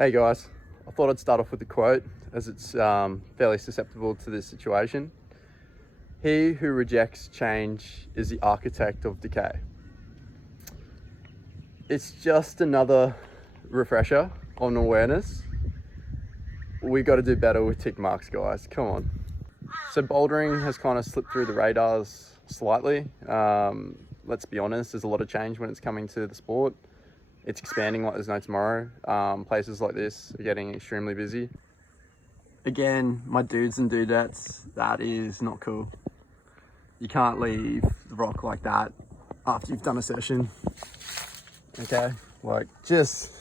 Hey guys, I thought I'd start off with a quote as it's fairly susceptible to this situation. He who rejects change is the architect of decay. It's just another refresher on awareness. We got to do better with tick marks, guys. Come on. So bouldering has kind of slipped through the radars slightly. Let's be honest, there's a lot of change when it's coming to the sport. It's expanding like there's no tomorrow. Places like this are getting extremely busy. Again, my dudes and dudettes, that is not cool. You can't leave the rock like that after you've done a session. Okay, like just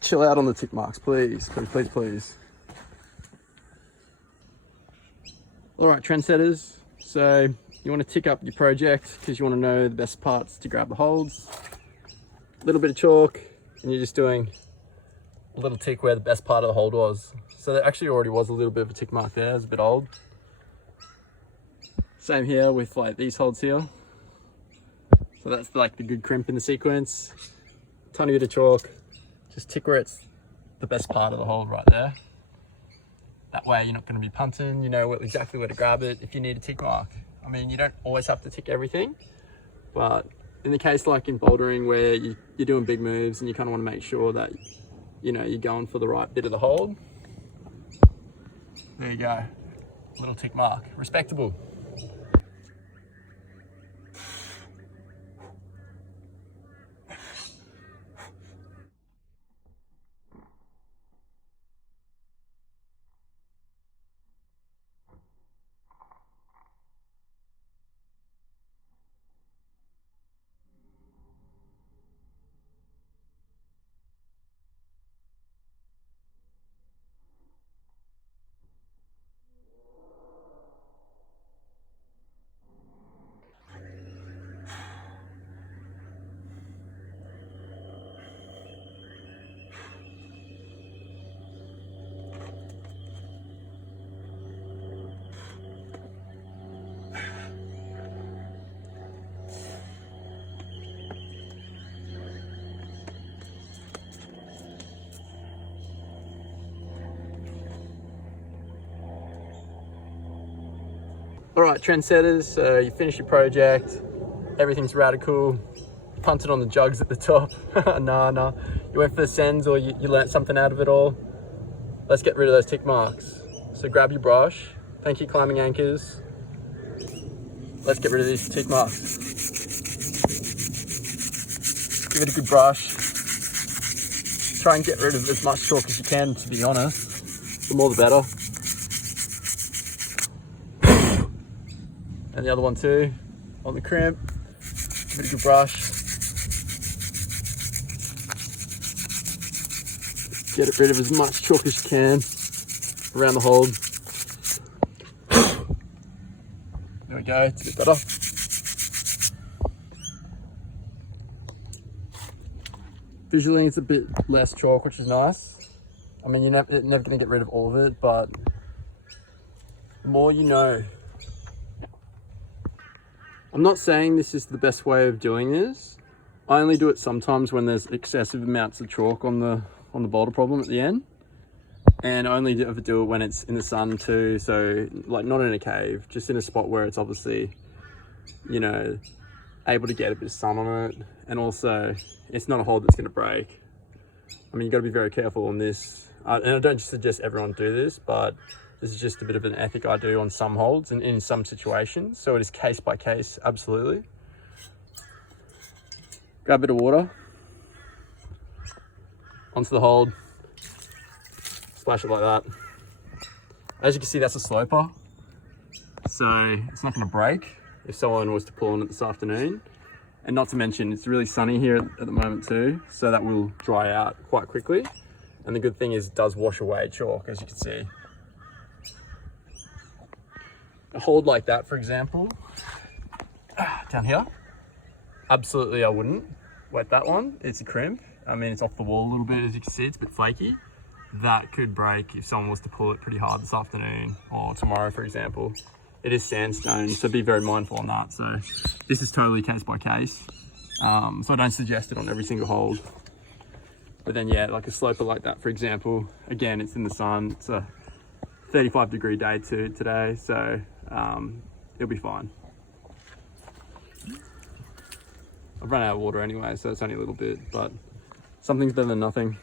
chill out on the tick marks, please, please, please, please. All right, trendsetters. So you want to tick up your project because you want to know the best parts to grab the holds. A little bit of chalk, and you're just doing a little tick where the best part of the hold was. So there actually already was a little bit of a tick mark there. It's a bit old. Same here with like these holds here. So that's like the good crimp in the sequence. Tiny bit of chalk, just tick where it's the best part of the hold right there. That way you're not going to be punting, you know exactly where to grab it if you need a tick mark. I mean, you don't always have to tick everything, but in the case like in bouldering where you're doing big moves and you kind of want to make sure that, you know, you're going for the right bit of the hold. There you go, little tick mark, respectable. All right, trendsetters, so you finish your project, everything's radical, you punted on the jugs at the top. Nah. You went for the sends or you learnt something out of it all. Let's get rid of those tick marks. So grab your brush, thank you climbing anchors. Let's get rid of these tick marks. Give it a good brush. Try and get rid of as much chalk as you can, to be honest. The more the better. And the other one too, on the crimp. Give it a good brush. Get rid of as much chalk as you can around the hold. There we go, it's a bit better. Visually it's a bit less chalk, which is nice. I mean, you're never going to get rid of all of it, but the more you know. I'm not saying this is the best way of doing this. I only do it sometimes when there's excessive amounts of chalk on the boulder problem at the end. And I only ever do it when it's in the sun too. So like not in a cave, just in a spot where it's obviously, you know, able to get a bit of sun on it. And also it's not a hold that's going to break. I mean, you got to be very careful on this. And I don't suggest everyone do this, but this is just a bit of an ethic I do on some holds and in some situations. So it is case by case, absolutely. Grab a bit of water. Onto the hold. Splash it like that. As you can see, that's a sloper. So it's not gonna break if someone was to pull on it this afternoon. And not to mention, it's really sunny here at the moment too. So that will dry out quite quickly. And the good thing is it does wash away chalk, as you can see. A hold like that, for example, down here, absolutely I wouldn't wet that one. It's a crimp. I mean, it's off the wall a little bit, as you can see, it's a bit flaky. That could break if someone was to pull it pretty hard this afternoon or tomorrow, for example. It is sandstone, so be very mindful on that. So this is totally case by case. So I don't suggest it on every single hold. But But then yeah, like a sloper like that, for example, again, it's in the sun. It's a 35-degree day today, so it'll be fine. I've run out of water anyway, so it's only a little bit, but something's better than nothing.